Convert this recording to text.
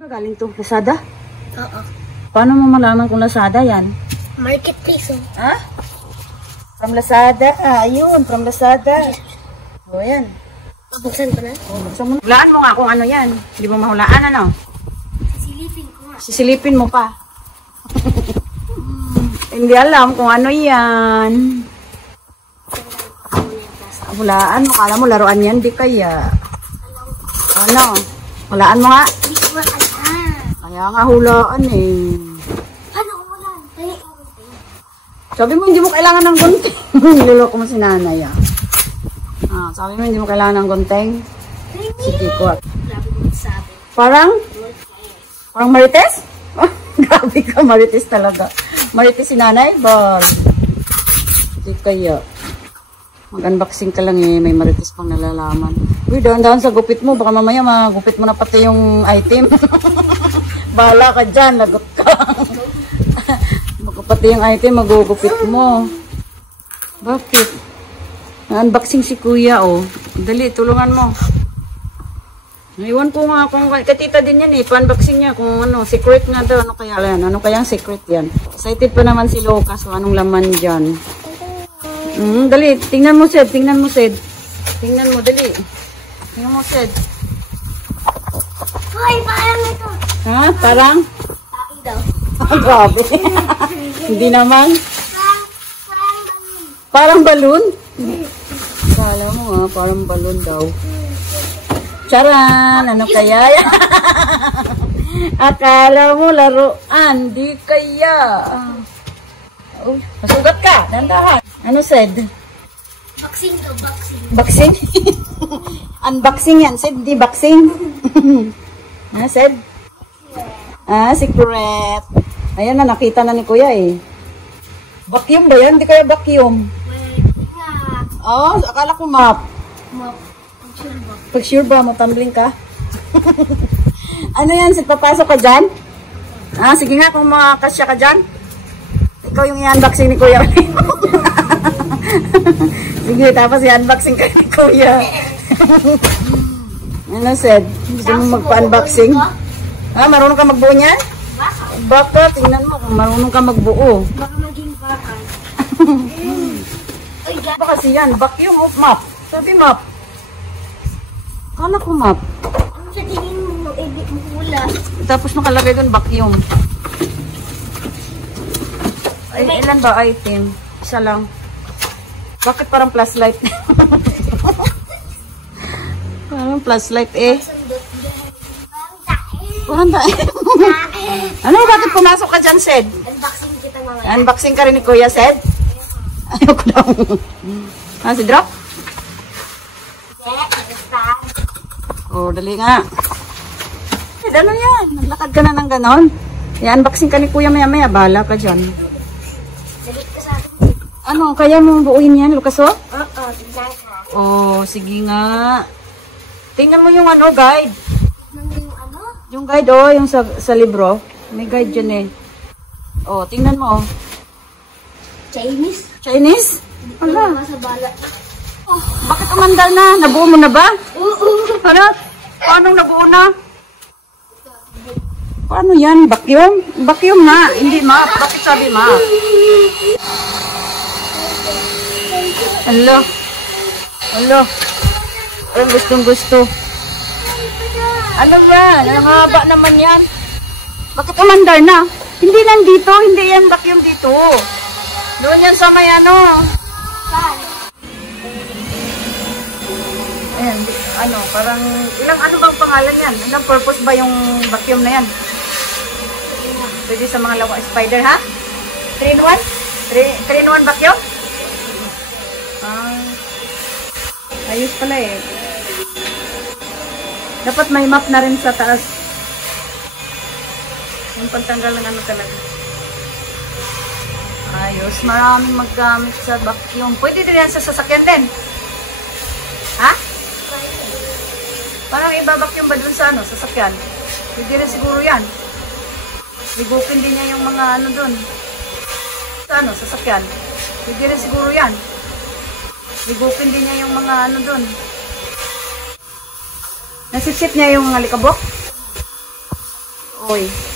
Galing to, Lazada? Oo. Paano mo malaman kung Lazada yan? Marketplace, oh. Ha? From Lazada. Ayun, from Lazada. O, yan. Buksan ko na? Hulaan mo nga kung ano yan. Hindi mo mahulaan, ano? Sisilipin ko nga. Sisilipin mo pa. Hindi alam kung ano yan. Hulaan mo. Kala mo laruan yan. Di kaya. Ano? Hulaan mo nga. Hindi ko alam. Kaya nga hulaan eh. Paano ko wala? Dali ko gunting. Sabi mo hindi mo kailangan ng gunting. Niloloko mo si nanay ah. Sabi mo hindi mo kailangan ng gunting. Sige ko. Grabe ko sabi. Parang Marites? Oh, grabe ka, Marites talaga. Marites si nanay? Bag. Hindi kaya. Mag-unboxing ka lang eh. May Marites pang nalalaman. Uy, dahan-dahan sa gupit mo. Baka mamaya magupit mo na pati yung item. Bahala ka dyan. Lagot ka. Baka pati yung item magugupit mo. Bakit? Unboxing si kuya oh. Dali, tulungan mo. Iwan ko nga kung katita din yan eh. Pa-unboxing niya kung ano. Secret nga daw. Ano kaya yan? Ano kaya ang secret yan? Excited pa naman si Lucas. So, anong laman dyan? Dali, tingnan mo Sed. Tingnan mo Sed. Tingnan mo, dali. Tingnan mo Sed. Hoy, parang ito. Ha? Parang? Taki daw. Grabe. Hindi naman. Parang balloon. Parang balloon? Kala mo ha, parang balloon daw. Charan! Ano kaya yan? Akala mo laruan. Di kaya. Uy, masugat ka. Dandahan. Ano Sed? Boxing daw, boxing. Boxing? Unboxing yan, Sed. Di boxing. Ha, Sed? Secret. Ayan na, nakita na ni kuya eh. Vacuum ba yan? Hindi kaya vacuum. Wait nga. Akala ko map. Map. Sure ba? Pag sure ba, matambling ka? Ano yan, Sed? Papasok ka dyan? Sige nga, kung makakasya ka dyan. Ikaw yung i-unboxing ni kuya. Sige, tapos i-unboxing ka ni kuya. Ano, Sed? Gusto mo magpa-unboxing? Marunong ka magbuo niyan? Baka, tingnan mo kung marunong ka magbuo. Baka maging bakal. Ba kasi yan? Vacuum of map. Sabi map. Kala ko map. Ano sa tingin mo? Wala. Tapos nakalagay doon vacuum. Ay, ilan ba item? Isa lang. Bakit parang flashlight? Parang flashlight eh. Parang dahil. Ano? Bakit pumasok ka dyan, Sed? Unboxing kita mamaya. Unboxing ka rin ni Kuya, Sed? Ayoko daw. Si Drop? Dali nga. Ano yan? Naglakad ka na ng ganon. I-unboxing ka ni Kuya maya-maya. Bahala ka dyan. Dalit ka sa akin. Ano? Kaya mo buuin yan, Lucas? Oo, tignan ka. Sige nga. Tingnan mo yung ano, guide. Yung ano? Yung guide, yung sa libro. May guide dyan eh. Tingnan mo, Chinese? Chinese? Ala. Sa balat. Bakit umandar na? Nabuo mo na ba? Oo. Ano? Paano nabuo na? Paano yan? Vacuum? Vacuum na. Hindi map. Bakit sabi map? Hello. Ang gustong gusto. Ano ba? Nangaba naman yan. Bakit umandar na? Hindi nandito. Hindi yan vacuum dito. Doon yan sa may ano. Ayan, parang, ano bang pangalan yan? Ilang purpose ba yung vacuum na yan? Pwede sa mga lawa spider, ha? 3-in-1? 3-in-1 vacuum? Ayos pala eh. Dapat may map na rin sa taas. Yung pantanggal ng ano talaga. Ayos. Maraming maggamit sa vacuum. Pwede din yan sa sasakyan din. Ha? Parang iba-vacuum ba dun sa sasakyan? Pwede rin siguro yan. Ligupin din niya yung mga ano dun. Sa sasakyan. Pwede rin siguro yan. Ligupin din niya yung mga ano dun. Nasisip niya yung alikabok? Oy.